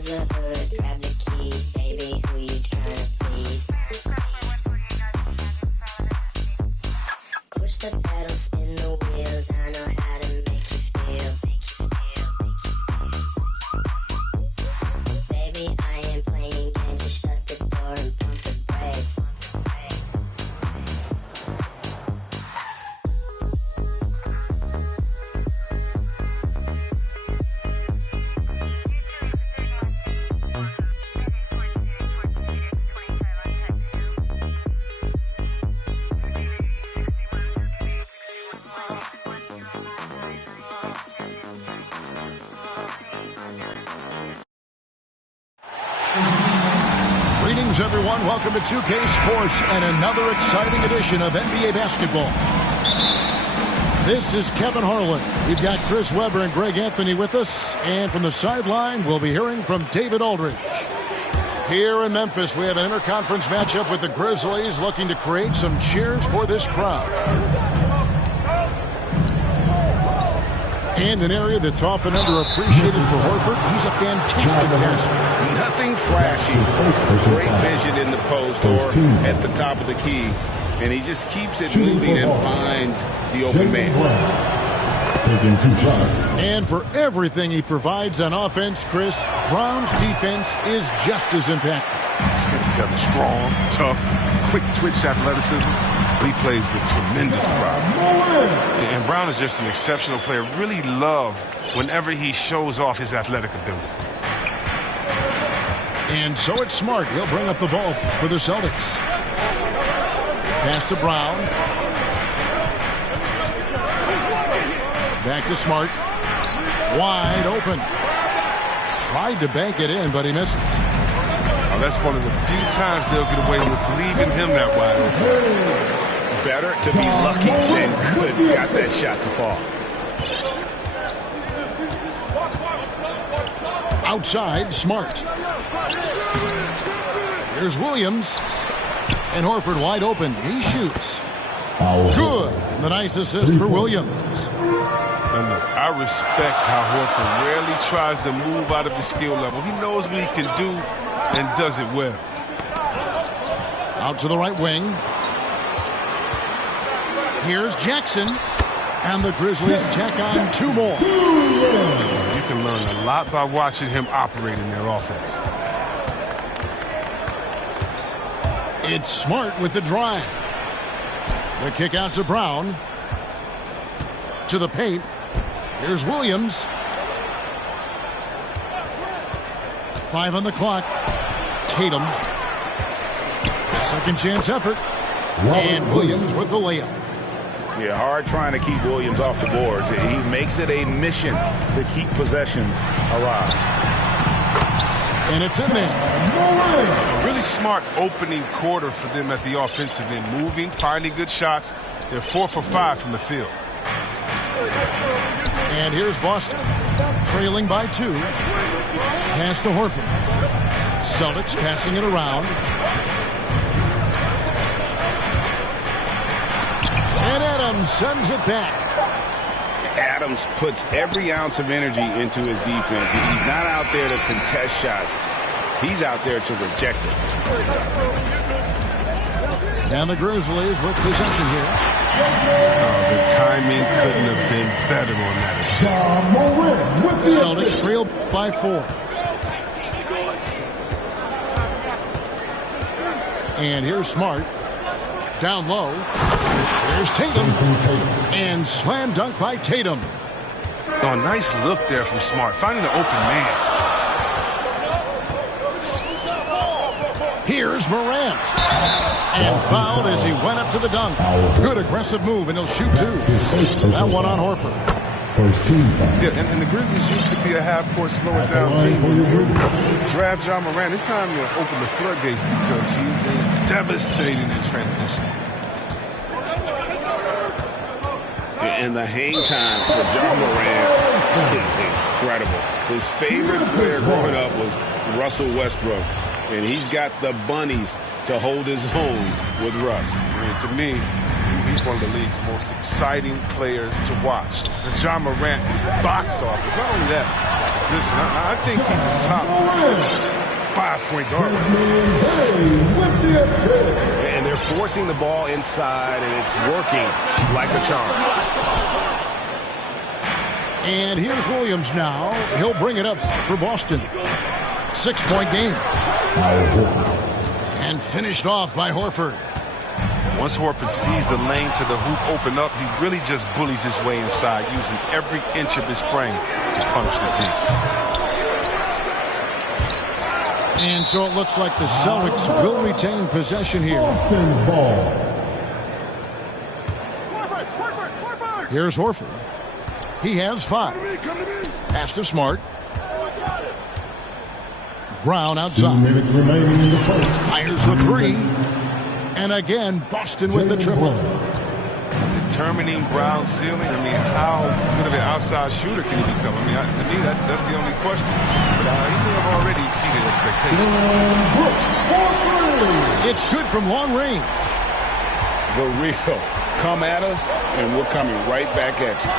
Close the hood, grab the keys, baby, who you trying to please? Push the pedal, spin the wheels, I know how to make you feel. Baby, I ain't playing games, just shut the door and pump the brakes. Greetings, everyone. Welcome to 2K Sports and another exciting edition of NBA basketball. This is Kevin Harlan. We've got Chris Webber and Greg Anthony with us. And from the sideline, we'll be hearing from David Aldridge. Here in Memphis, we have an interconference matchup with the Grizzlies looking to create some cheers for this crowd. And an area that's often underappreciated for Horford, he's a fantastic passer. Nothing flashy. Great vision in the post or at the top of the key. And he just keeps it moving and finds the open man. Taking 2 shots. And for everything he provides on offense, Chris, Brown's defense is just as impactful. Strong, tough, quick twitch athleticism. He plays with tremendous pride. And Brown is just an exceptional player. Really love whenever he shows off his athletic ability. And so it's Smart. He'll bring up the ball for the Celtics. Pass to Brown. Back to Smart. Wide open. Tried to bank it in, but he misses. Now, that's one of the few times they'll get away with leaving him that wide open. Better to be lucky than good. Got that shot to fall. Outside, Smart. Here's Williams. And Horford wide open. He shoots. Good. The nice assist for Williams. And look, I respect how Horford rarely tries to move out of his skill level. He knows what he can do and does it well. Out to the right wing. Here's Jackson. And the Grizzlies tack on 2 more. You can learn a lot by watching him operate in their offense. It's Smart with the drive. The kick out to Brown. To the paint. Here's Williams. 5 on the clock. Tatum. A second chance effort. And Williams with the layup. Yeah, hard trying to keep Williams off the boards. He makes it a mission to keep possessions alive. And it's in there. A really smart opening quarter for them at the offensive end. Moving, finding good shots. They're 4 for 5 from the field. And here's Boston. Trailing by 2. Pass to Horford. Celtics passing it around. And Adams sends it back. Adams puts every ounce of energy into his defense. He's not out there to contest shots. He's out there to reject it. And the Grizzlies with possession here. The timing couldn't have been better on that assist. Celtics trail by 4. And here's Smart. Down low. Here's Tatum. And slam dunk by Tatum. Oh, nice look there from Smart, finding an open man. Here's Morant. And fouled as he went up to the dunk. Good aggressive move, and he'll shoot 2. That one on Horford. First team foul. Yeah, and the Grizzlies used to be a half-court slow-it-down team. When you draft John Morant, it's time to open the floodgates because he is devastating in transition. And the hang time for John Morant is incredible. His favorite player growing up was Russell Westbrook. And he's got the bunnies to hold his own with Russ. And to me, he's one of the league's most exciting players to watch. And John Morant is box office. Not only that, listen, I think he's a top 5-point guard. And they're forcing the ball inside, and it's working like a charm. And here's Williams now. He'll bring it up for Boston. 6-point game. And finished off by Horford. Once Horford sees the lane to the hoop open up, he really just bullies his way inside, using every inch of his frame to punish the D. And so it looks like the Celtics will retain possession here. Here's Horford. He has 5. Pass to Smart. Brown outside. 2 minutes remaining in the first. Fires the 3. And again, Boston with the triple. Determining Brown's ceiling, I mean, how good of an outside shooter can he become? I mean, to me, that's the only question. But he may have already exceeded expectations. It's good from long range. The real. Come at us, and we're coming right back at you.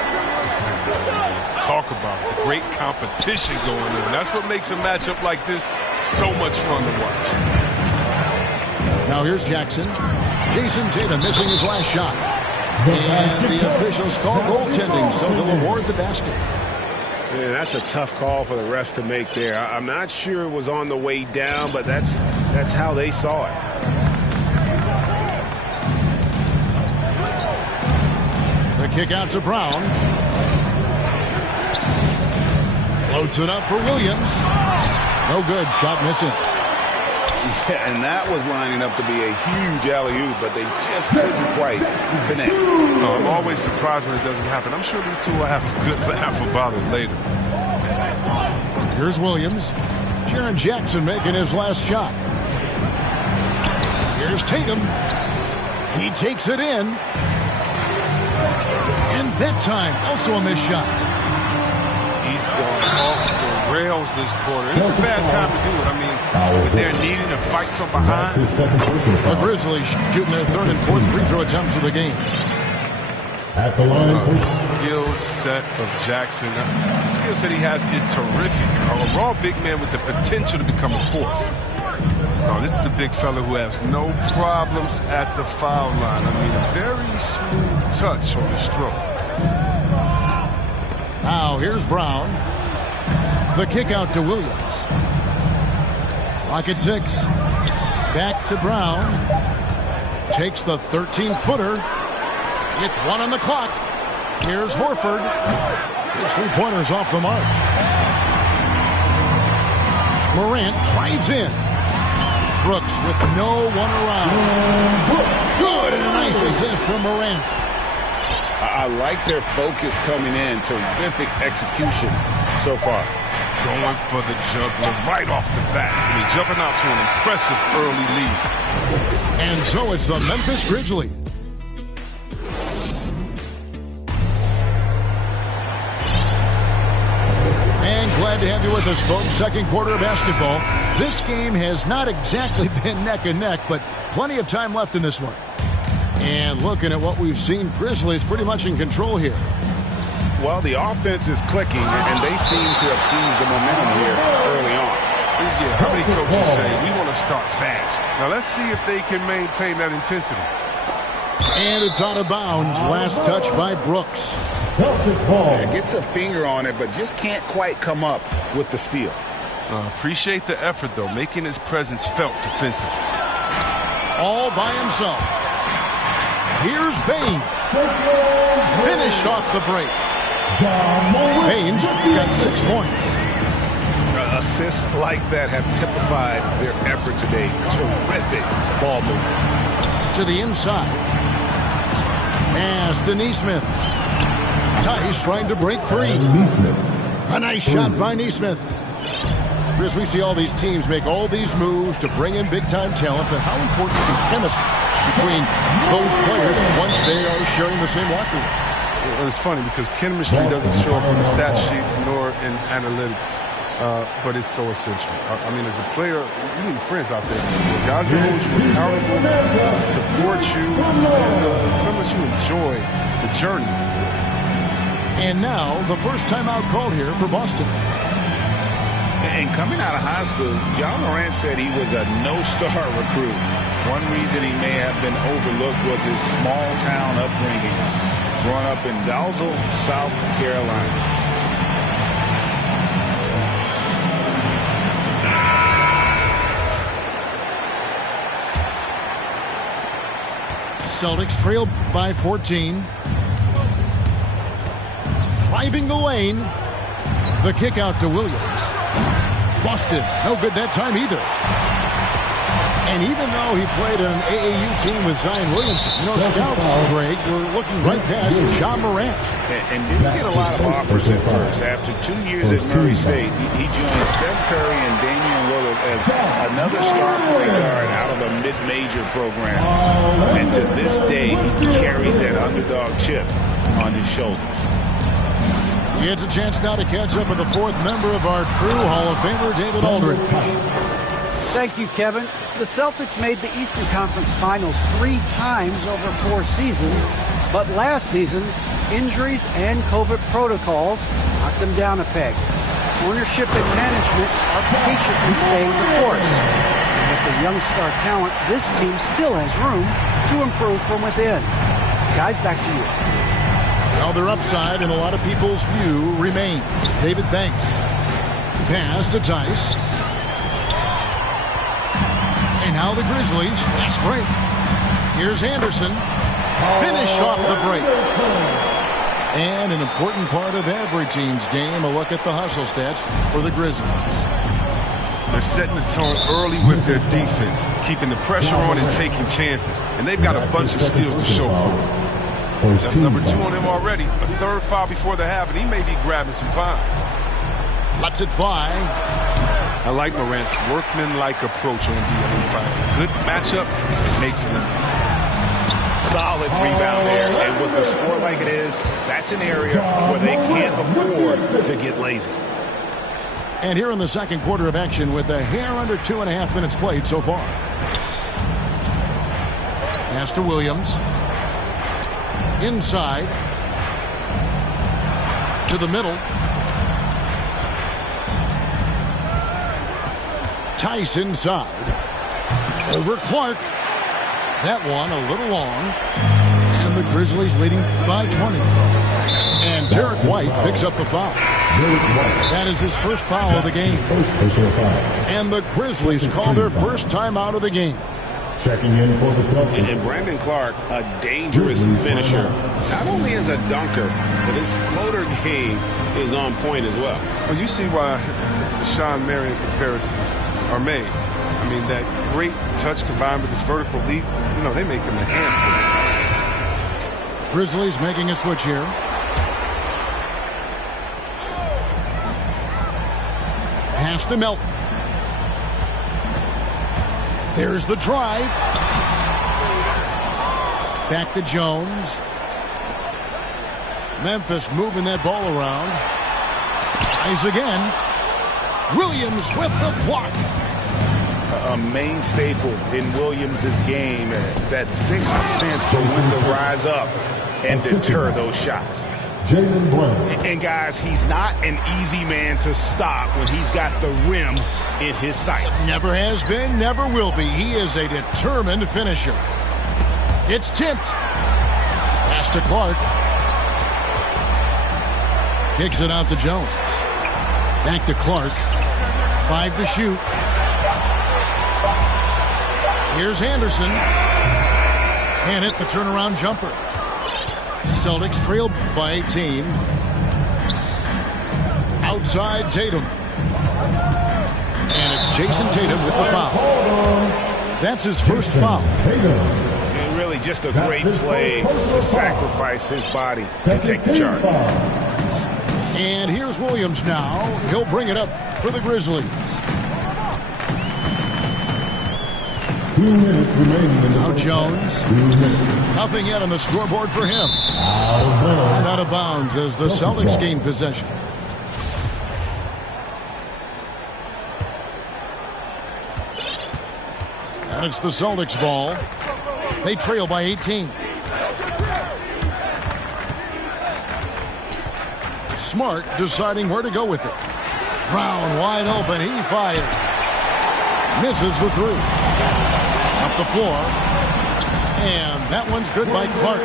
Let's talk about the great competition going on. That's what makes a matchup like this so much fun to watch. Now here's Jackson. Jason Tatum missing his last shot. And the officials call goaltending, so they'll award the basket. Yeah, that's a tough call for the refs to make there. I'm not sure it was on the way down, but that's how they saw it. The kick out to Brown. Floats it up for Williams. No good. Shot missing. Yeah, and that was lining up to be a huge alley-oop, but they just couldn't quite connect. I'm always surprised when it doesn't happen. I'm sure these two will have a good laugh about it later. Here's Williams. Jaren Jackson making his last shot. Here's Tatum. He takes it in. And that time, also a missed shot. He's gone off the rails this quarter. It's a bad time to do it. I mean, when they're needing to fight from behind. The Grizzlies shooting their 3rd and 4th free throw attempts of the game. At the line, The skill set of Jackson, the skill set he has is terrific. A raw big man with the potential to become a force. This is a big fella who has no problems at the foul line. I mean, a very smooth touch on the stroke. Now here's Brown. The kick out to Williams. Clock at 6. Back to Brown. Takes the 13-footer. With 1 on the clock. Here's Horford. His 3-pointer's off the mark. Morant drives in. Brooks with no one around. Good, and a nice assist from Morant. I like their focus coming in. Terrific execution so far. Going for the juggler right off the bat. I mean, jumping out to an impressive early lead. And so it's the Memphis Grizzlies. And glad to have you with us, folks. Second quarter of basketball. This game has not exactly been neck and neck, but plenty of time left in this one. And looking at what we've seen, Grizzlies pretty much in control here. Well, the offense is clicking, and they seem to have seized the momentum here early on. Yeah, how many coaches say, we want to start fast? Now, let's see if they can maintain that intensity. And it's out of bounds. Last touch by Brooks. Yeah, gets a finger on it, but just can't quite come up with the steal. Appreciate the effort, though, making his presence felt defensively. All by himself. Here's Bane. Finished off the break. Bane's got 6 points. Assists like that have typified their effort today. Terrific ball movement. To the inside. Pass to Nesmith. Tice trying to break free. A nice shot by Nesmith. Chris, we see all these teams make all these moves to bring in big-time talent, but how important is chemistry between those players once they are sharing the same locker room? Well, it's funny because chemistry doesn't show up on the stat sheet nor in analytics. but it's so essential. I mean, as a player, you need friends out there. Guys that hold you accountable, support you, and so much you enjoy the journey. And now, the first timeout called here for Boston. And coming out of high school, John Morant said he was a no-star recruit. One reason he may have been overlooked was his small-town upbringing, growing up in Dalzell, South Carolina. Celtics trail by 14. Driving the lane. The kick out to Williams. Boston, no good that time either. And even though he played on an AAU team with Zion Williamson, scouts, Greg, were looking right past John Morant. And didn't get a lot of offers at first. After 2 years at Murray State, he joined Steph Curry and Damian Lillard as another star point guard out of a mid-major program. And to this day, he carries that underdog chip on his shoulders. He gets a chance now to catch up with the fourth member of our crew, Hall of Famer David Aldridge. Thank you, Kevin. The Celtics made the Eastern Conference Finals 3 times over 4 seasons, but last season, injuries and COVID protocols knocked them down a peg. Ownership and management are patiently staying the course. And with the young star talent, this team still has room to improve from within. Guys, back to you. Well, their upside in a lot of people's view remains. David, thanks. Pass to Tice. And now the Grizzlies. Fast break. Here's Anderson. Finish off the break. And an important part of every team's game, a look at the hustle stats for the Grizzlies. They're setting the tone early with their defense, keeping the pressure on and taking chances. And they've got a bunch of steals to show for it. That's number 2 on him already. A third foul before the half, and he may be grabbing some time. Lets it fly. I like Morant's workman-like approach on D. He finds a good matchup and makes it. Solid rebound there. And with the score like it is, that's an area where they can't afford to get lazy. And here in the second quarter of action with a hair under 2.5 minutes played so far. Pass to Williams. Inside. To the middle. Tice inside. Over Clark. That one a little long. And the Grizzlies leading by 20. And Derek White picks up the foul. That is his first foul of the game. And the Grizzlies call their first time out of the game. Checking in for the Celtics. And Brandon Clark, a dangerous finisher. Not only as a dunker, but his floater game is on point as well. Well, you see why the Sean Marion comparisons are made. I mean, that great touch combined with his vertical leap, they make him a handful. Grizzlies making a switch here. Pass to Melton. There's the drive. Back to Jones. Memphis moving that ball around. Tries again. Williams with the block. A main staple in Williams' game. That sixth sense for when to rise up and deter those shots. Jaylen Brown. And guys, he's not an easy man to stop when he's got the rim in his sights. Never has been, never will be. He is a determined finisher. It's tipped. Pass to Clark. Kicks it out to Jones. Back to Clark. 5 to shoot. Here's Anderson. Can't hit the turnaround jumper. Celtics trail by 18. Outside Tatum. And it's Jason Tatum with the foul. That's his first foul. And really just a great play to sacrifice his body and take the charge. And here's Williams now. He'll bring it up for the Grizzlies. 2 minutes remaining in the Now Jones. Nothing yet on the scoreboard for him. And out of bounds as the Celtics gain possession. And it's the Celtics ball. They trail by 18. Smart deciding where to go with it. Brown wide open. He fires. Misses the three. Up the floor. And that one's good by Clark.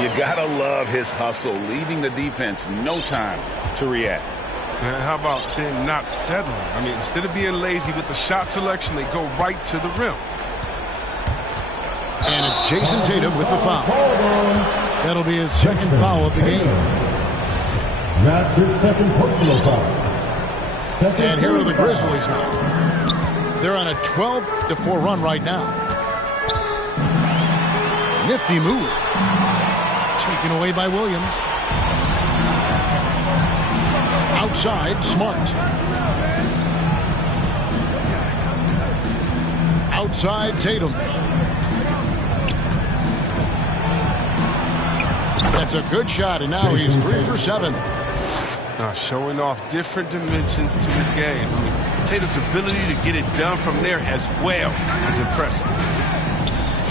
You gotta love his hustle, leaving the defense no time to react. And how about then not settling? I mean, instead of being lazy with the shot selection, they go right to the rim. And it's Jason Tatum with the foul. That'll be his second foul of the game. That's his second personal foul. And here are the Grizzlies now. They're on a 12-4 run right now. Nifty move. Taken away by Williams. Outside, Smart. Outside, Tatum. That's a good shot, and now he's 3 for 7. Now showing off different dimensions to his game. I mean, Tatum's ability to get it done from there as well is impressive.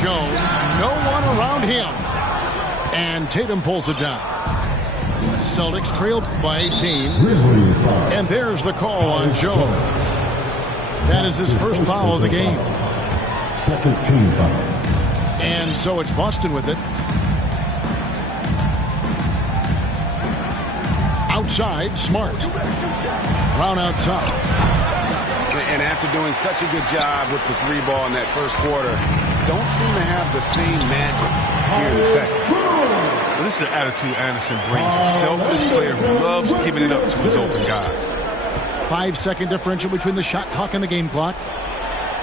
Jones, no one around him. And Tatum pulls it down. Celtics trail by 18. And there's the call on Jones. That is his first foul of the game. Second team foul. And so it's Boston with it. Outside, Smart. Brown outside. And after doing such a good job with the three ball in that first quarter, don't seem to have the same magic here in the second. Well, this is the attitude Anderson brings. A selfless player who loves giving it up to his open guys. 5-second differential between the shot clock and the game clock.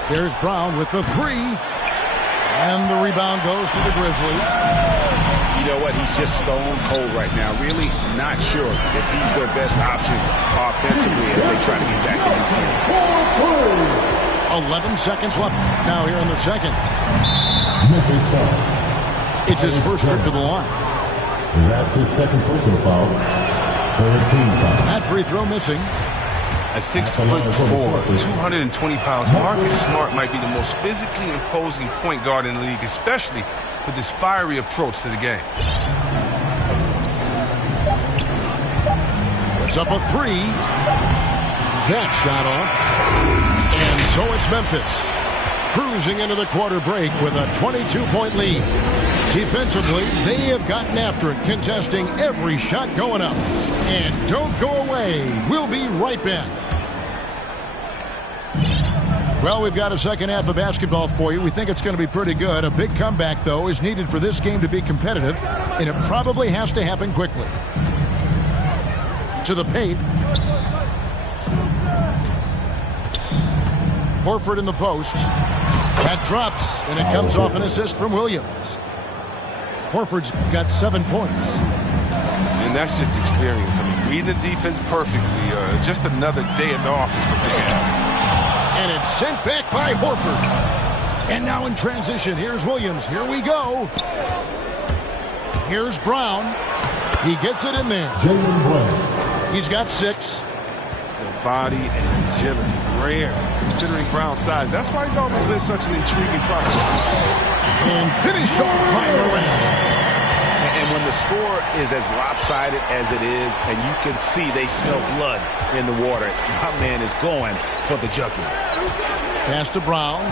There's Brown with the three. And the rebound goes to the Grizzlies. You know what? He's just stone cold right now. Really not sure if he's their best option offensively as they try to get back in this game. 11 seconds left now here in the second. Memphis foul. It's his first trip to the line. That's his second personal foul. Third team foul. That free throw missing. At 6'4", 220 pounds, Marcus Smart might be the most physically imposing point guard in the league, especially with his fiery approach to the game. Puts up a three. That shot off. And so it's Memphis cruising into the quarter break with a 22-point lead. Defensively, they have gotten after it, contesting every shot going up. And don't go away. We'll be right back. Well, we've got a second half of basketball for you. We think it's going to be pretty good. A big comeback, though, is needed for this game to be competitive, and it probably has to happen quickly. To the paint. Horford in the post. That drops, and it comes off an assist from Williams. Horford's got 7 points. And that's just experience. I mean, reading the defense perfectly. Just another day at the office for Big Al. And it's sent back by Horford. And now in transition, here's Williams. Here we go. Here's Brown. He gets it in there. Jaylen Brown. He's got 6. The body and agility, rare, considering Brown's size. That's why he's always been such an intriguing prospect. And finished off by Morant. And when the score is as lopsided as it is, and you can see they smell blood in the water, my man is going for the jugular. Pass to Brown.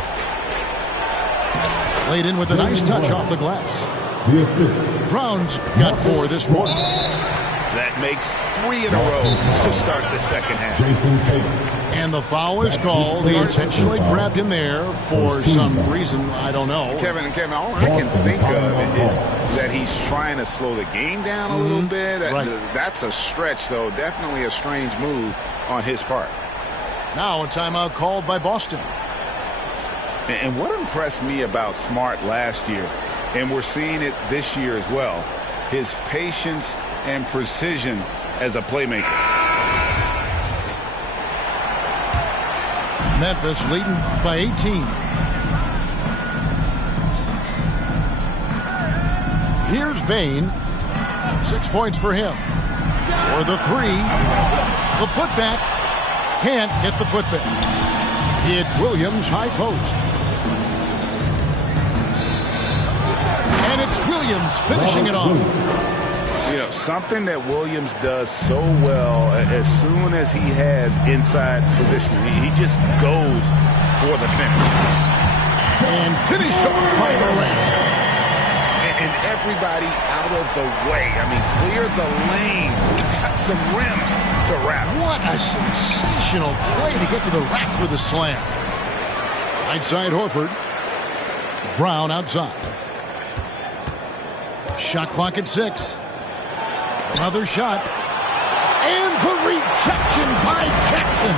Played in with a nice touch off the glass. The assist. Brown's got 4 this quarter. That makes 3 in a row to start the second half. Jason Tatum. And the foul is called. He intentionally grabbed him there for some reason. I don't know. Kevin, all I can think of is that he's trying to slow the game down a little bit. Right. That's a stretch, though. Definitely a strange move on his part. Now a timeout called by Boston. And what impressed me about Smart last year, and we're seeing it this year as well, his patience and precision as a playmaker. Memphis leading by 18. Here's Bane. 6 points for him. For the three. The putback. Can't get the putback. It's Williams high post. And it's Williams finishing it off. You know, something that Williams does so well, as soon as he has inside position, he just goes for the finish. And finished off by Morant. And everybody out of the way. I mean, clear the lane. Cut some rims to wrap. What a sensational play to get to the rack for the slam. Right side Horford. Brown outside. Shot clock at 6. Another shot. And the rejection by Jackson.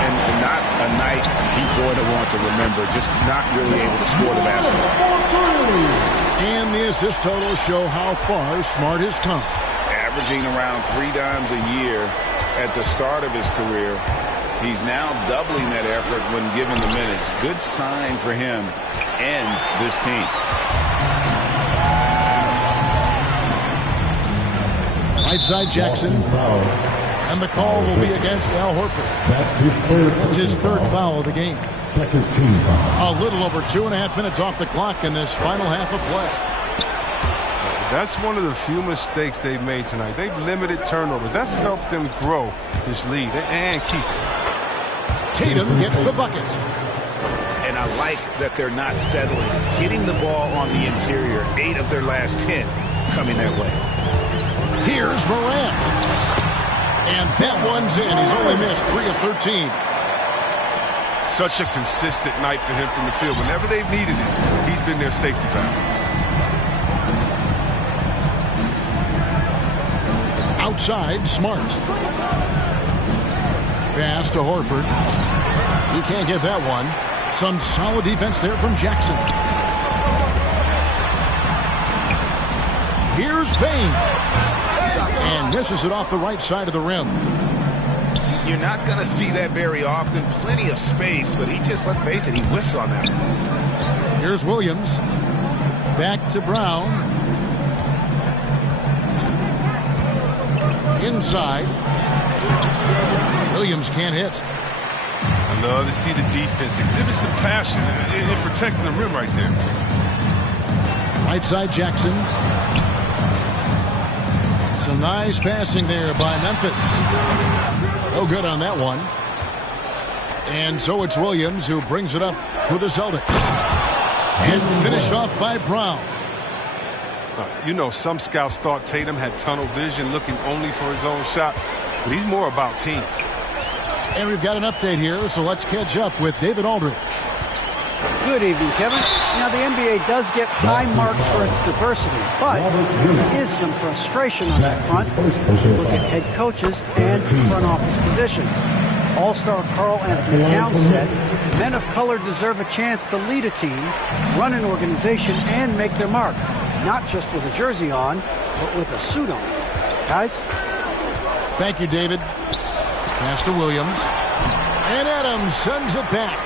And not a night he's going to want to remember. Just not really able to score the basketball. And the assist totals show how far Smart has come. Averaging around 3 dimes a year at the start of his career. He's now doubling that effort when given the minutes. Good sign for him and this team. Right side Jackson. And the call will be against Al Horford. That's his third foul of the game. Second team foul. A little over 2.5 minutes off the clock in this final half of play. That's one of the few mistakes they've made tonight. They've limited turnovers. That's helped them grow this lead and keep it. Tatum gets the bucket. And I like that they're not settling. Hitting the ball on the interior, 8 of their last 10 coming that way. Here's Morant. And that one's in. He's only missed 3 of 13. Such a consistent night for him from the field. Whenever they've needed it, he's been their safety valve. Outside, Smart. Pass to Horford. He can't get that one. Some solid defense there from Jackson. Here's Bane. And misses it off the right side of the rim. You're not going to see that very often. Plenty of space, but he just, let's face it, he whiffs on that one. Here's Williams. Back to Brown. Inside. Williams can't hit. I love to see the defense exhibit some passion in protecting the rim right there. Right side Jackson. Some nice passing there by Memphis. No good on that one. And so it's Williams who brings it up for the Celtics. And finished off by Brown. You know, some scouts thought Tatum had tunnel vision, looking only for his own shot. But he's more about team. And we've got an update here, so let's catch up with David Aldridge. Good evening, Kevin. Now, the NBA does get high marks for its diversity, but there is some frustration on that front. Look at head coaches and front office positions. All-star Karl Anthony Towns said, men of color deserve a chance to lead a team, run an organization, and make their mark. Not just with a jersey on, but with a suit on. Guys? Thank you, David. Pass to Williams. And Adams sends it back.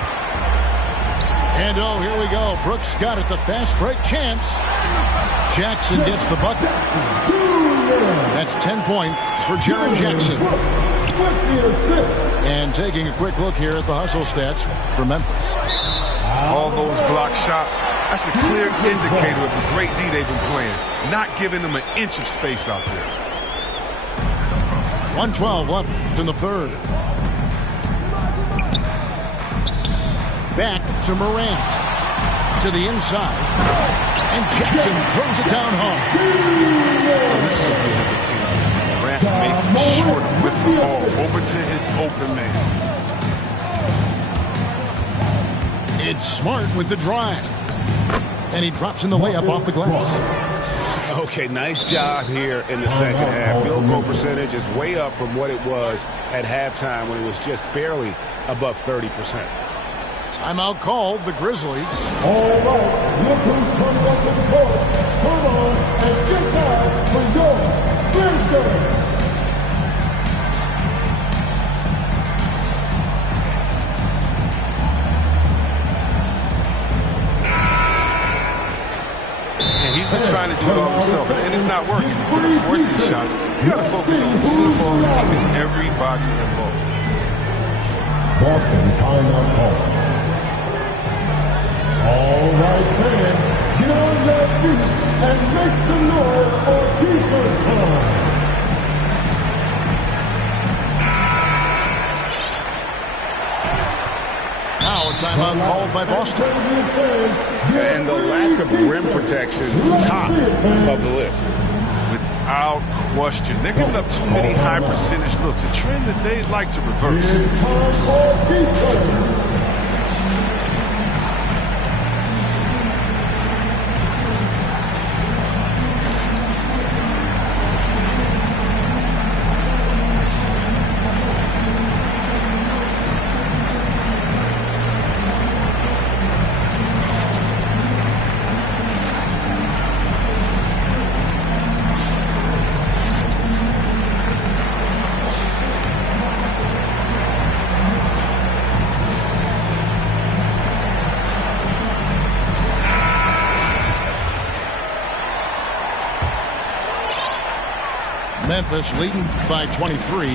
And oh, here we go. Brooks got it. The fast break chance. Jackson gets the bucket. That's 10 points for Jaren Jackson. And taking a quick look here at the hustle stats for Memphis. All those block shots, that's a clear indicator of the great D they've been playing. Not giving them an inch of space out there. 1:12 left in the third. Back to Morant. To the inside. And Jackson throws it down hard. Oh, this is just the other team. Morant making sure to whip the ball over to his open man. It's Smart with the drive. And he drops in the layup off the glass. Okay, nice job here in the second half. Field goal percentage is way up from what it was at halftime when it was just barely above 30%. Timeout called, the Grizzlies. All right, look who's coming up to the court. Come on and get down for your Grizzlies. And he's been trying to do it all himself, and it's not working. Instead of forcing shots, you got to focus on moving the ball and keeping everybody involved. Boston timeout call. All right, fans, on their feet and make some noise for T-shirt time. Now a timeout called by Boston. And the lack of rim protection, top of the list. Without question. They're giving up too many high percentage looks, a trend that they'd like to reverse. It's time for T-shirt. Memphis leading by 23.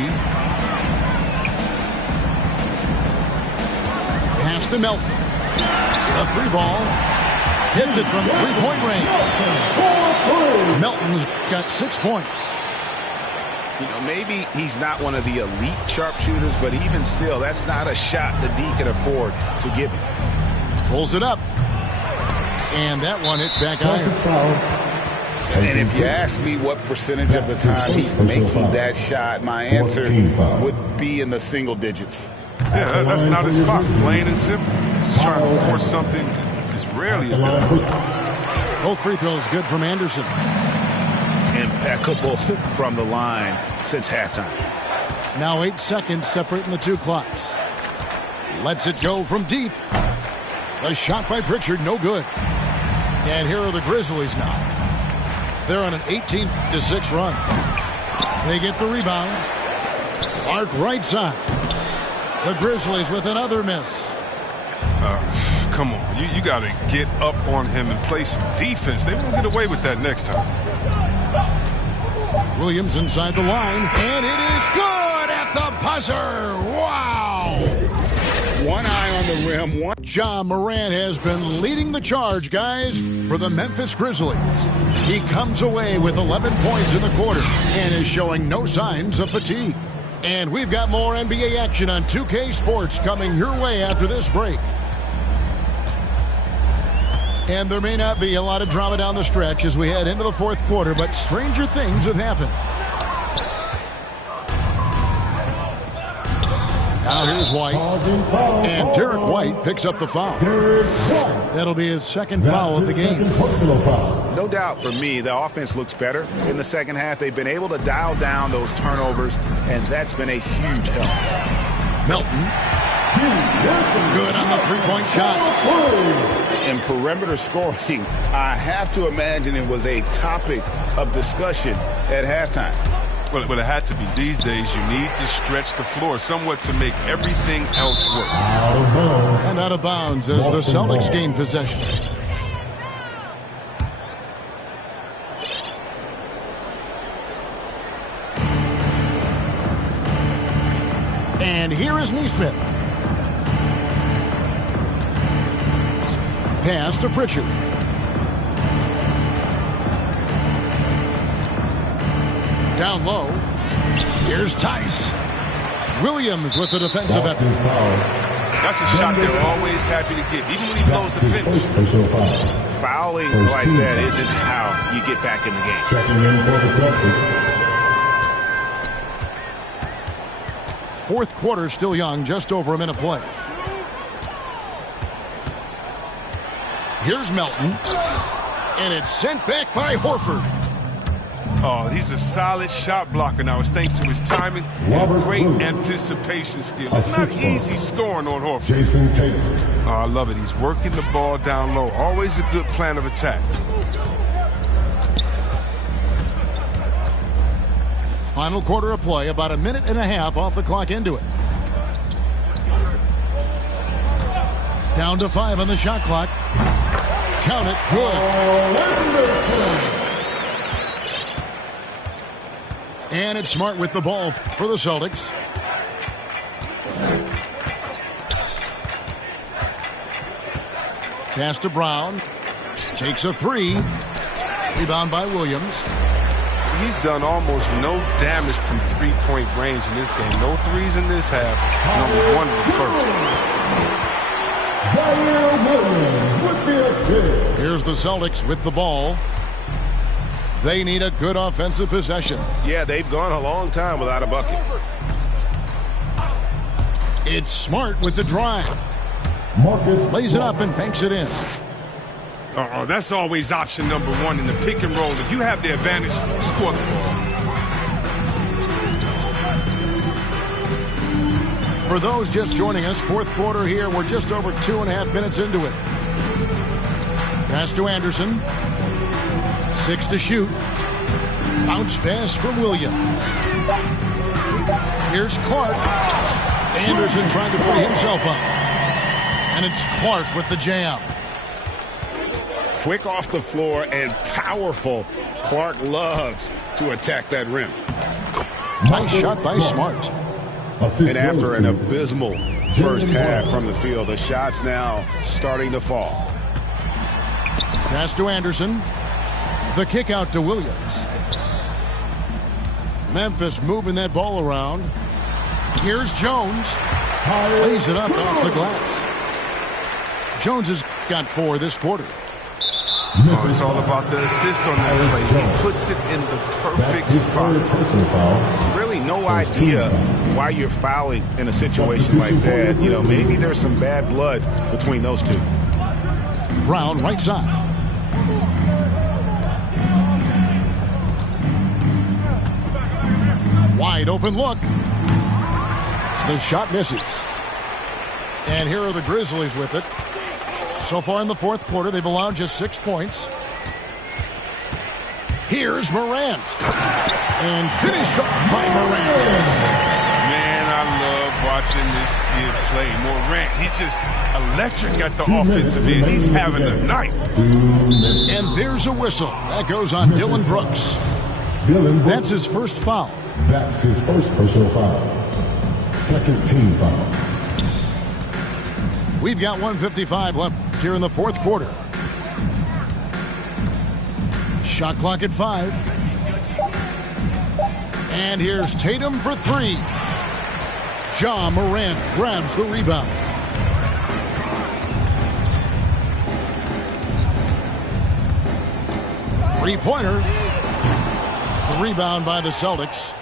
Pass to Melton. A three ball. Hits it from three-point range. Melton's got 6 points. You know, maybe he's not one of the elite sharpshooters, but even still, that's not a shot that D can afford to give him. Pulls it up. And that one hits back iron. And if you ask me what percentage of the time he's making that shot, my answer would be in the single digits. Yeah, that's not his spot. Plain and simple. Just trying to force something is rarely a good idea. Both free throws good from Anderson. Impeccable from the line since halftime. Now 8 seconds separating the two clocks. Lets it go from deep. A shot by Pritchard, no good. And here are the Grizzlies now. They're on an 18-6 run. They get the rebound. Clark right side. The Grizzlies with another miss. Come on. You got to get up on him and play some defense. They won't get away with that next time. Williams inside the line. And it is good at the buzzer. Wow. One eye on the rim. Ja Morant has been leading the charge, guys, for the Memphis Grizzlies. He comes away with 11 points in the quarter and is showing no signs of fatigue. And we've got more NBA action on 2K Sports coming your way after this break. And there may not be a lot of drama down the stretch as we head into the fourth quarter, but stranger things have happened. Now here's White, and Derek White picks up the foul. That'll be his second foul of the game. No doubt for me, the offense looks better in the second half. They've been able to dial down those turnovers, and that's been a huge help. Melton, good on the three-point shot. In perimeter scoring, I have to imagine it was a topic of discussion at halftime. Well, it had to be. These days, you need to stretch the floor somewhat to make everything else work. And out of bounds as the Celtics gain possession. And here is Neesmith. Pass to Pritchard. Down low. Here's Tice. Williams with the defensive effort. That's a shot they're always happy to get, even when he blows the finish. Fouling like that isn't how you get back in the game. Checking in for the Celtics. Fourth quarter still young, just over a minute play. Here's Melton. And it's sent back by Horford. Oh, he's a solid shot blocker now. It's thanks to his timing and great anticipation skill. It's not easy scoring on Horford. Jason Tatum. Oh, I love it. He's working the ball down low. Always a good plan of attack. Final quarter of play, about a minute and a half off the clock into it. Down to 5 on the shot clock. Count it. Good. And it's Smart with the ball for the Celtics. Pass to Brown. Takes a three. Rebound by Williams. He's done almost no damage from three-point range in this game. No threes in this half. Number one in the first. Zaire Williams with the assist. Here's the Celtics with the ball. They need a good offensive possession. Yeah, they've gone a long time without a bucket. It's Smart with the drive. Marcus Lays it up and banks it in. That's always option number one in the pick and roll. If you have the advantage, score the ball. For those just joining us, fourth quarter here. We're just over 2.5 minutes into it. Pass to Anderson. 6 to shoot. Bounce pass from Williams. Here's Clark. Anderson trying to free himself up. And it's Clark with the jam. Quick off the floor and powerful. Clark loves to attack that rim. Nice shot by Smart. And after an abysmal first half from the field, the shot's now starting to fall. Pass to Anderson. The kick out to Williams. Memphis moving that ball around. Here's Jones. Lays it up off the glass. Jones has got 4 this quarter. Oh, it's all about the assist on that play. He puts it in the perfect spot. Really no idea why you're fouling in a situation like that. You know, maybe there's some bad blood between those two. Brown right side. Wide open look. The shot misses. And here are the Grizzlies with it. So far in the fourth quarter, they've allowed just 6 points. Here's Morant. And finished off by Morant. Man, I love watching this kid play. Morant, he's just electric at the offensive end. He's having a night. And there's a whistle. That goes on Dylan Brooks. That's his first foul. That's his first personal foul. Second team foul. We've got 1:55 left here in the fourth quarter. Shot clock at 5. And here's Tatum for 3. Ja Morant grabs the rebound. Three-pointer. The rebound by the Celtics.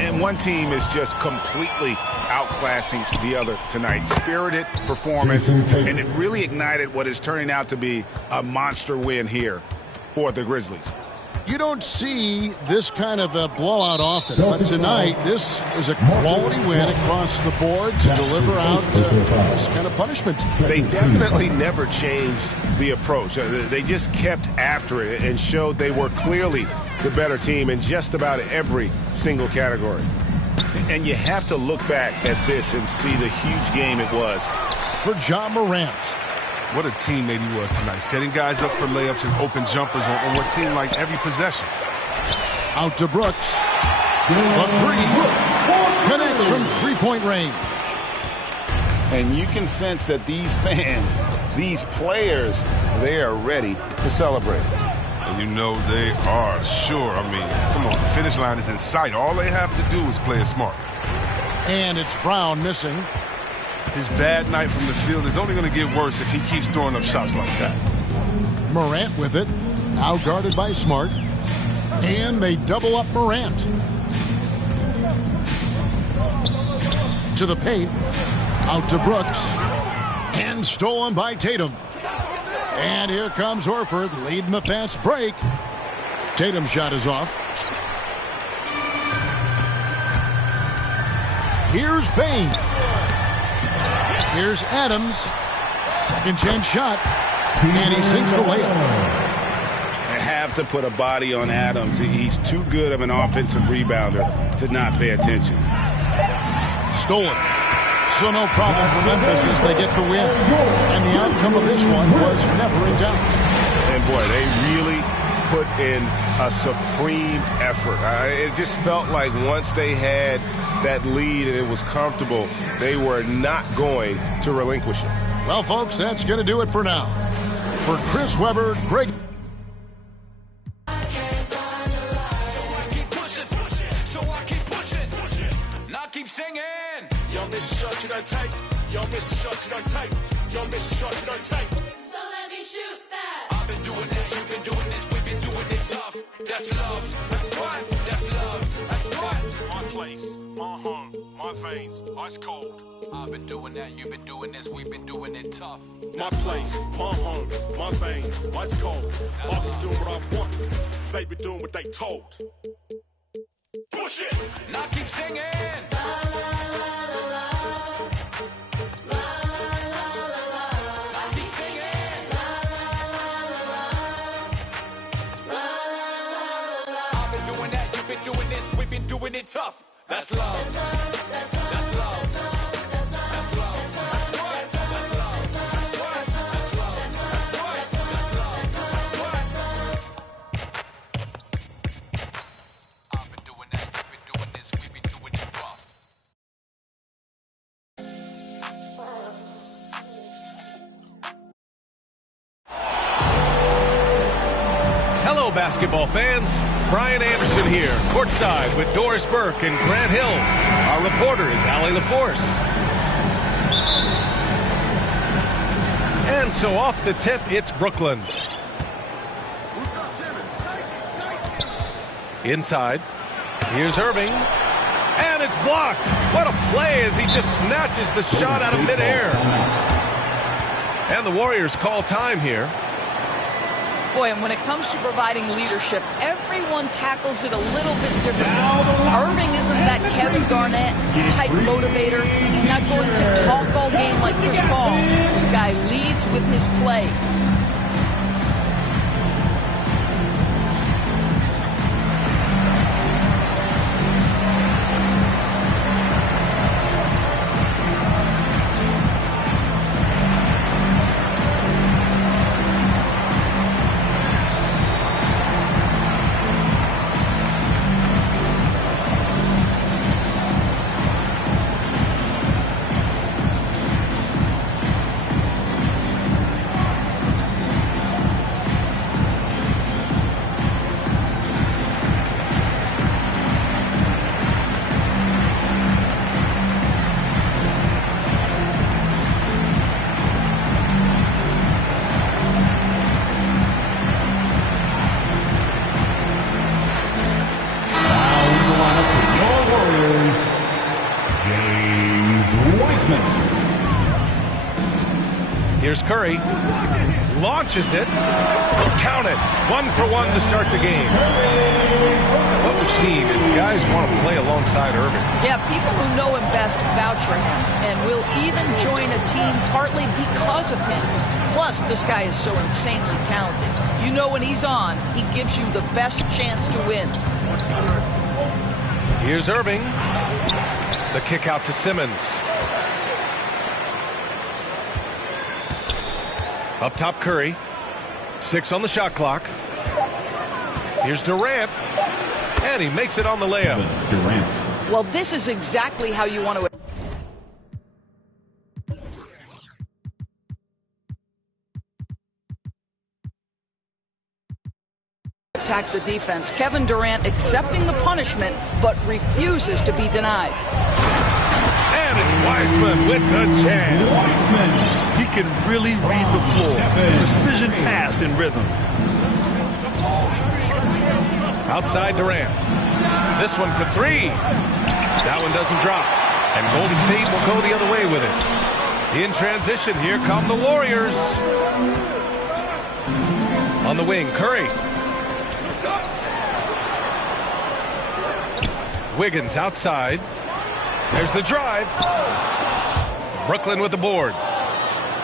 And one team is just completely outclassing the other tonight. Spirited performance, and it really ignited what is turning out to be a monster win here for the Grizzlies. You don't see this kind of a blowout often, but tonight this is a quality win across the board to deliver out this kind of punishment. They definitely never changed the approach. They just kept after it and showed they were clearly the better team in just about every single category. And you have to look back at this and see the huge game it was for Ja Morant. What a teammate he was tonight, setting guys up for layups and open jumpers on what seemed like every possession. Out to Brooks. The three connects from three-point range. And you can sense that these fans, these players, they are ready to celebrate. And you know they are, sure. I mean, come on, the finish line is in sight. All they have to do is play it smart. And it's Brown missing. His bad night from the field is only going to get worse if he keeps throwing up shots like that. Morant with it. Now guarded by Smart. And they double up Morant. To the paint. Out to Brooks. And stolen by Tatum. And here comes Horford leading the fast break. Tatum's shot is off. Here's Bain. Here's Adams. Second chance shot. And he sinks the layup. They have to put a body on Adams. He's too good of an offensive rebounder to not pay attention. Stolen. So no problem for Memphis as they get the win. And the outcome of this one was never in doubt. And boy, they really put in a supreme effort. It just felt like once they had that lead and it was comfortable, they were not going to relinquish it. Well, folks, that's going to do it for now. For Chris Webber, Greg... Keep singing. Yo, Miss Short, you don't take. Yo, Miss Short, you don't take. Yo, Miss Short, you don't take. So let me shoot that. I've been doing that, you've been doing this, we've been doing it tough. That's love. That's right. That's love. That's right. My place, my home, my veins, ice cold. I've been doing that, you've been doing this, we've been doing it tough. My place, my home, my veins, ice cold. I've been doing what I want. They been doing what they told. Push it. Now keep singing. Doing it tough. That's love. That's love. That's love. That's love. That's love. That's love. That's love. That's love. That's love. I've been doing that. You've been doing this. We've been doing it rough. Hello, basketball fans. Brian Anderson here, courtside with Doris Burke and Grant Hill. Our reporter is Allie LaForce. And so off the tip, it's Brooklyn. Inside, here's Irving. And it's blocked. What a play as he just snatches the shot out of midair. And the Warriors call time here. Boy, and when it comes to providing leadership, everyone tackles it a little bit differently. Irving isn't that Kevin Garnett type motivator. He's not going to talk all game like Chris Paul. This guy leads with his play. Here's Curry. Launches it. Count it. 1-for-1 to start the game. What we've seen is guys want to play alongside Irving. Yeah, people who know him best vouch for him and will even join a team partly because of him. Plus, this guy is so insanely talented. You know when he's on, he gives you the best chance to win. Here's Irving. The kick out to Simmons. Up top, Curry. 6 on the shot clock. Here's Durant. And he makes it on the layup. Durant. Well, this is exactly how you want to attack the defense. Kevin Durant accepting the punishment, but refuses to be denied. And it's Wiseman with the jam. Wiseman. He can really read the floor. Precision pass in rhythm. Outside Durant. This one for 3. That one doesn't drop. And Golden State will go the other way with it. In transition, here come the Warriors. On the wing, Curry. Wiggins outside. There's the drive. Brooklyn with the board.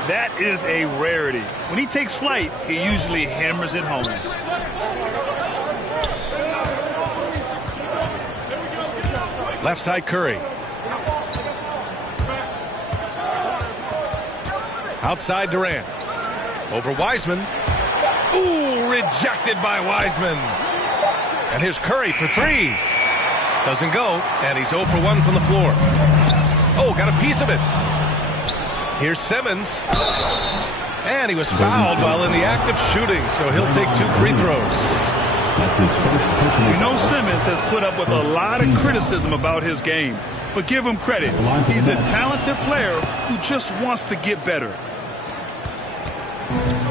That is a rarity. When he takes flight, he usually hammers it home. Left side, Curry. Outside, Durant. Over Wiseman. Ooh, rejected by Wiseman. And here's Curry for 3. Doesn't go, and he's 0 for 1 from the floor. Oh, got a piece of it. Here's Simmons. And he was fouled while in the act of shooting, so he'll take 2 free throws. That's his first personal We know foul. Simmons has put up with a lot of criticism about his game, but give him credit. He's a talented player who just wants to get better.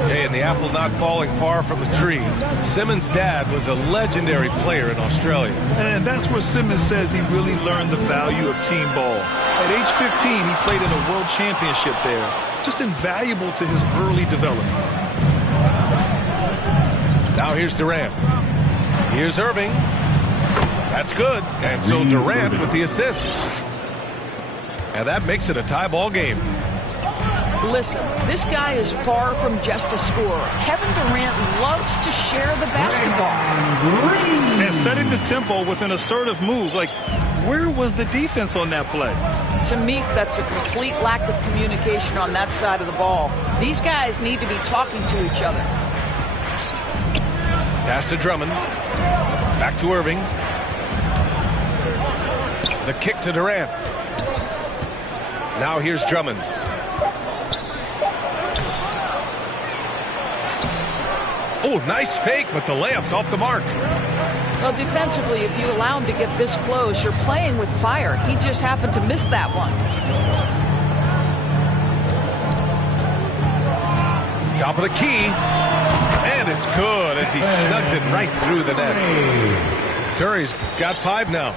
Hey, and the apple not falling far from the tree. Simmons' dad was a legendary player in Australia. And that's where Simmons says he really learned the value of team ball. At age 15, he played in a world championship there. Just invaluable to his early development. Now here's Durant. Here's Irving. That's good. And so Durant with the assist. And that makes it a tie ball game. Listen, this guy is far from just a scorer. Kevin Durant loves to share the basketball. And setting the tempo with an assertive move. Like, where was the defense on that play? To me, that's a complete lack of communication on that side of the ball. These guys need to be talking to each other. Pass to Drummond. Back to Irving. The kick to Durant. Now here's Drummond. Oh, nice fake, but the layup's off the mark. Well, defensively, if you allow him to get this close, you're playing with fire. He just happened to miss that one. Top of the key. And it's good as he snugs it right through the net. Curry's got 5 now.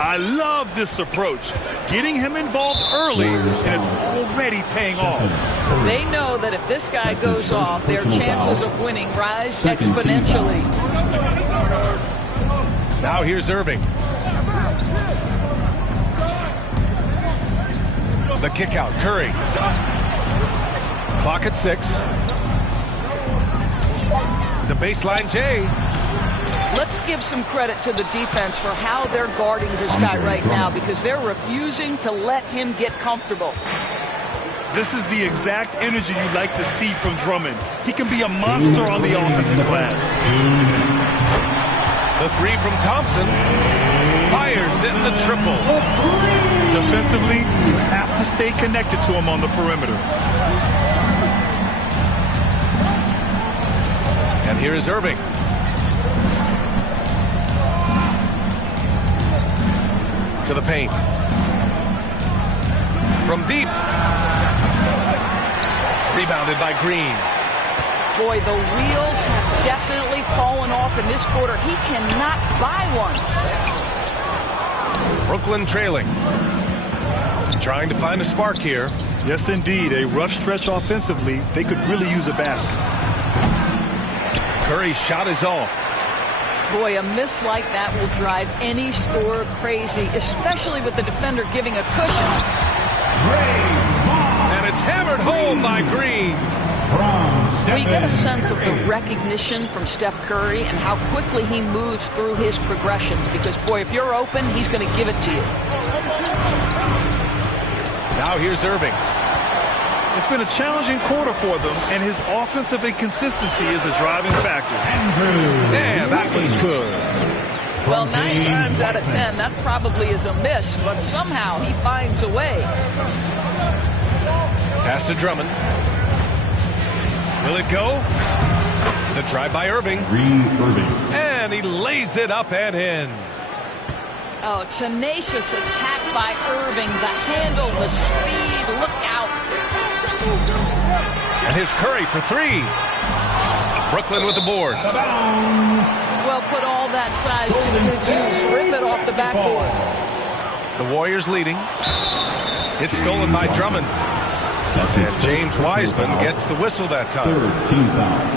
I love this approach. Getting him involved early, and it's already paying off. They know that if this guy goes off, their chances of winning rise exponentially. Now here's Irving. The kick out. Curry. Clock at 6. The baseline J. Let's give some credit to the defense for how they're guarding this guy right now, because they're refusing to let him get comfortable. This is the exact energy you like to see from Drummond. He can be a monster on the offensive glass. The 3 from Thompson. Fires in the triple. Defensively, you have to stay connected to him on the perimeter. And here is Irving. To the paint. From deep. Rebounded by Green. Boy, the wheels have definitely fallen off in this quarter. He cannot buy one. Brooklyn trailing. Trying to find a spark here. Yes, indeed. A rough stretch offensively. They could really use a basket. Curry's shot is off. Boy, a miss like that will drive any scorer crazy, especially with the defender giving a cushion. And it's hammered home by Green. We get a sense of the recognition from Steph Curry and how quickly he moves through his progressions, because, boy, if you're open, he's going to give it to you. Now here's Irving. It's been a challenging quarter for them, and his offensive inconsistency is a driving factor. Yeah, that one's good. Well, 9 times out of 10, that probably is a miss, but somehow he finds a way. Pass to Drummond. Will it go? The drive by Irving. And he lays it up and in. Oh, tenacious attack by Irving. The handle, the speed, look out. And here's Curry for 3. Brooklyn with the board. Well, put all that size to good use. Rip it off the backboard. The Warriors leading. It's stolen by Drummond. And James Wiseman gets the whistle that time.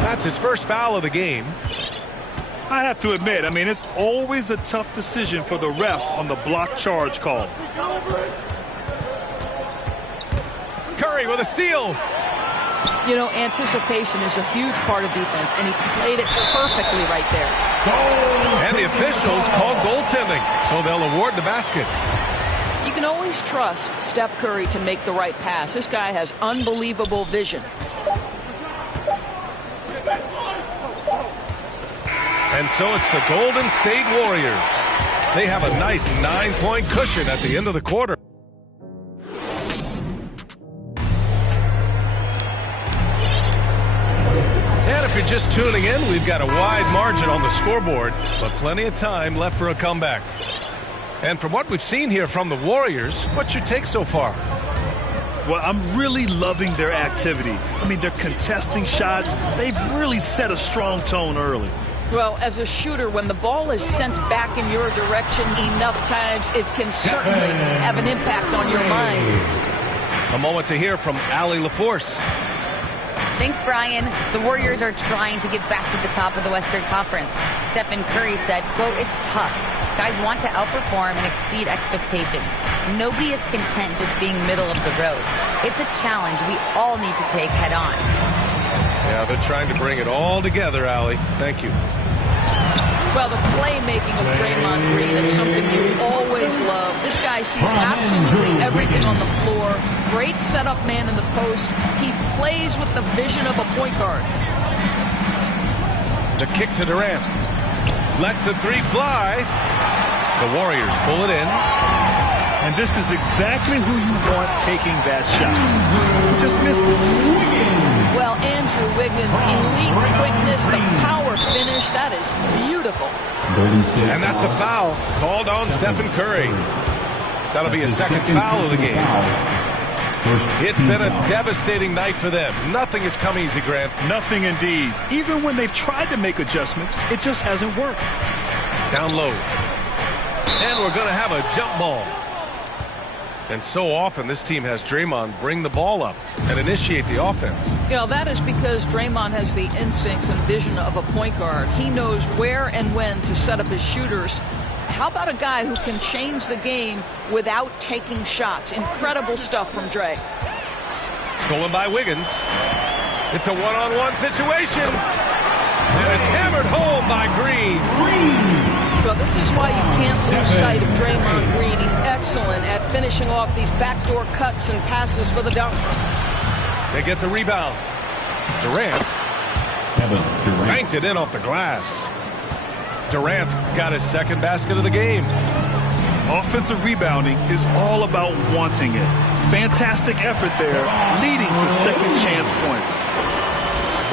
That's his first foul of the game. I have to admit, it's always a tough decision for the ref on the block charge call. Curry with a steal. You know, anticipation is a huge part of defense, and he played it perfectly right there. And the officials called goaltending, so they'll award the basket. You can always trust Steph Curry to make the right pass. This guy has unbelievable vision. And so it's the Golden State Warriors. They have a nice 9-point cushion at the end of the quarter. if you're just tuning in, we've got a wide margin on the scoreboard, but plenty of time left for a comeback. And from what we've seen here from the Warriors, what's your take so far? Well, I'm really loving their activity. I mean, they're contesting shots. They've really set a strong tone early. Well, as a shooter, when the ball is sent back in your direction enough times, it can certainly have an impact on your mind. A moment to hear from Allie LaForce. Thanks, Brian. The Warriors are trying to get back to the top of the Western Conference. Stephen Curry said, quote, "It's tough. Guys want to outperform and exceed expectations. Nobody is content just being middle of the road. It's a challenge we all need to take head on." Yeah, they're trying to bring it all together, Allie. Thank you. Well, the playmaking of Draymond Green is something you always love. This guy sees absolutely everything on the floor. Great setup man in the post. He plays with the vision of a point guard. The kick to Durant. Lets the three fly. The Warriors pull it in. And this is exactly who you want taking that shot. You just missed it. Well, Andrew Wiggins, elite quickness, the power finish, that is beautiful. And that's a foul called on Stephen Curry. That'll be a second foul of the game. It's been a devastating night for them. Nothing has come easy, Grant. Nothing indeed. Even when they've tried to make adjustments, it just hasn't worked. Down low. And we're going to have a jump ball. And so often this team has Draymond bring the ball up and initiate the offense. You know, that is because Draymond has the instincts and vision of a point guard. He knows where and when to set up his shooters. How about a guy who can change the game without taking shots? Incredible stuff from Dre. Stolen by Wiggins. It's a one-on-one situation. And it's hammered home by Green. Well, this is why you can't lose sight of Draymond Green. He's excellent at finishing off these backdoor cuts and passes for the dunk. They get the rebound. Durant. Banked it in off the glass. Durant's got his second basket of the game. Offensive rebounding is all about wanting it. Fantastic effort there, leading to second chance points.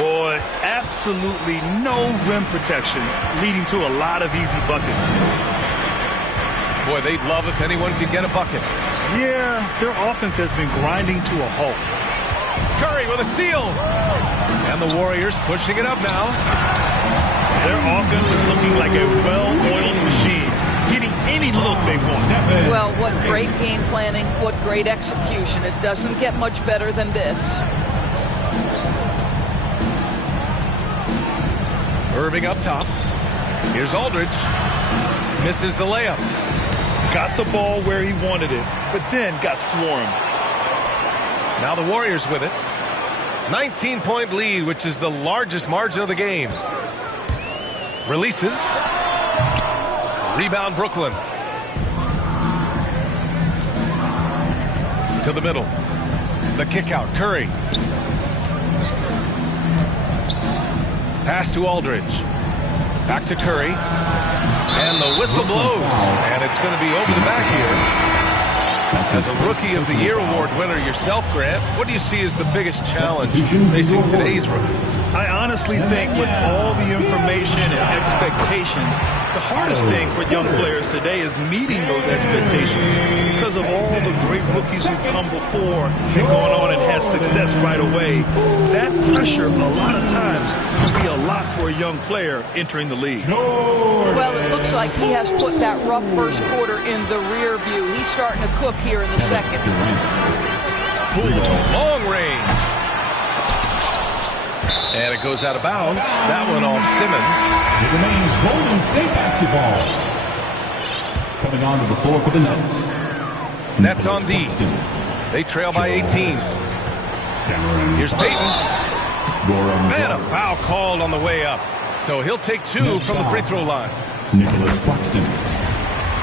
Boy, absolutely no rim protection, leading to a lot of easy buckets. Boy, they'd love if anyone could get a bucket. Yeah, their offense has been grinding to a halt. Curry with a steal. And the Warriors pushing it up now. Their offense is looking like a well-oiled machine, getting any look they want. Well, what great game planning, what great execution. It doesn't get much better than this. Irving up top. Here's Aldridge. Misses the layup. Got the ball where he wanted it, but then got swarmed. Now the Warriors with it. 19-point lead, which is the largest margin of the game. Releases. Rebound Brooklyn. To the middle. The kick out. Curry. Pass to Aldridge. Back to Curry. And the whistle blows. And it's going to be over the back here. As a Rookie of the Year award winner yourself, Grant, what do you see as the biggest challenge facing today's rookies? I honestly think with all the information and expectations, the hardest thing for young players today is meeting those expectations because of all the great rookies who've come before and gone on and had success right away. That pressure, a lot of times, can be a lot for a young player entering the league. Well, it looks like he has put that rough first quarter in the rear view. He's starting to cook here in the second. Poole, long range. And it goes out of bounds. That one off Simmons. It remains Golden State basketball. Coming onto the floor for the Nets. Nets on D. They trail by 18. Here's Payton. And a foul called on the way up. So he'll take two from the free throw line. Nicholas Claxton.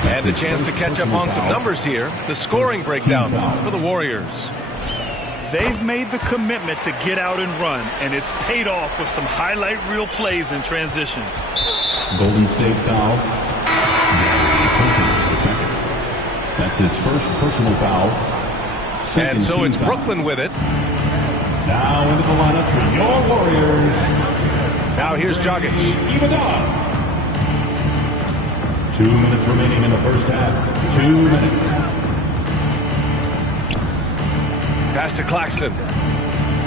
And a chance to catch up on some numbers here. The scoring breakdown for the Warriors. They've made the commitment to get out and run, and it's paid off with some highlight reel plays in transition. Golden State foul. The second. That's his first personal foul. And so it's Brooklyn with it. Now into the lineup for your Warriors. Now here's Dragic. 2 minutes remaining in the first half. 2 minutes. Pass to Claxton.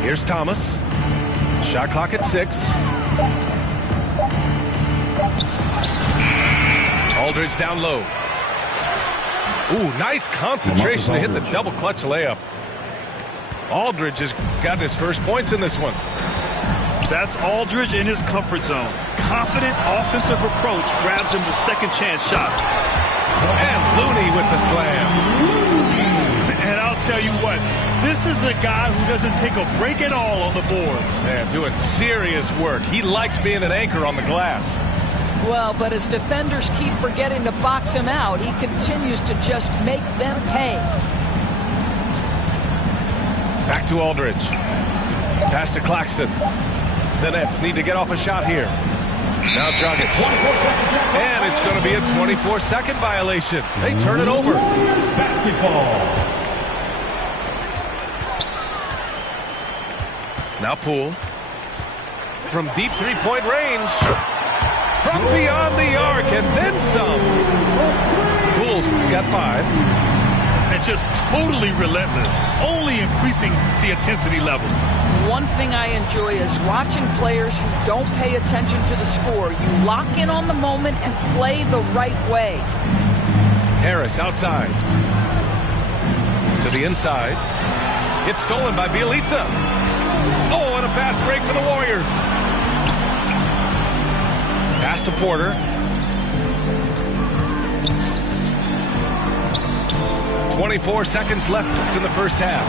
Here's Thomas. Shot clock at 6. Aldridge down low. Ooh, nice concentration to hit the double clutch layup. Aldridge has gotten his first points in this one. That's Aldridge in his comfort zone. Confident offensive approach grabs him the second chance shot. And Looney with the slam. And I'll tell you what, this is a guy who doesn't take a break at all on the boards. Man, doing serious work. He likes being an anchor on the glass. Well, but as defenders keep forgetting to box him out, he continues to just make them pay. Back to Aldridge. Pass to Claxton. The Nets need to get off a shot here. Now Dragic. And it's going to be a 24-second violation. They turn it over. Basketball. Now Poole. From deep three-point range. From beyond the arc and then some. Poole's got 5. And just totally relentless. Only increasing the intensity level. One thing I enjoy is watching players who don't pay attention to the score. You lock in on the moment and play the right way. Harris outside. To the inside. It's stolen by Bjelica. Oh, and a fast break for the Warriors. Pass to Porter. 24 seconds left in the first half.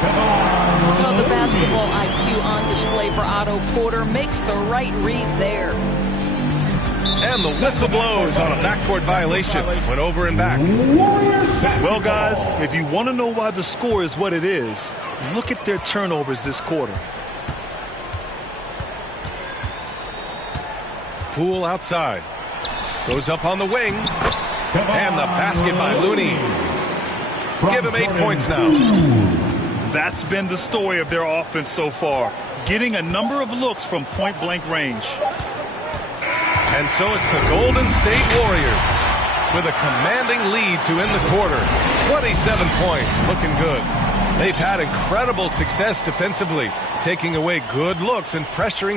Well, the basketball IQ on display for Otto Porter makes the right read there. And the whistle blows on a backcourt violation. Went over and back. Well, guys, if you want to know why the score is what it is, look at their turnovers this quarter. Poole outside. Goes up on the wing. And the basket by Looney. Give him 8 points now. That's been the story of their offense so far. Getting a number of looks from point-blank range. And so it's the Golden State Warriors with a commanding lead to end the quarter. 27 points. Looking good. They've had incredible success defensively, taking away good looks and pressuring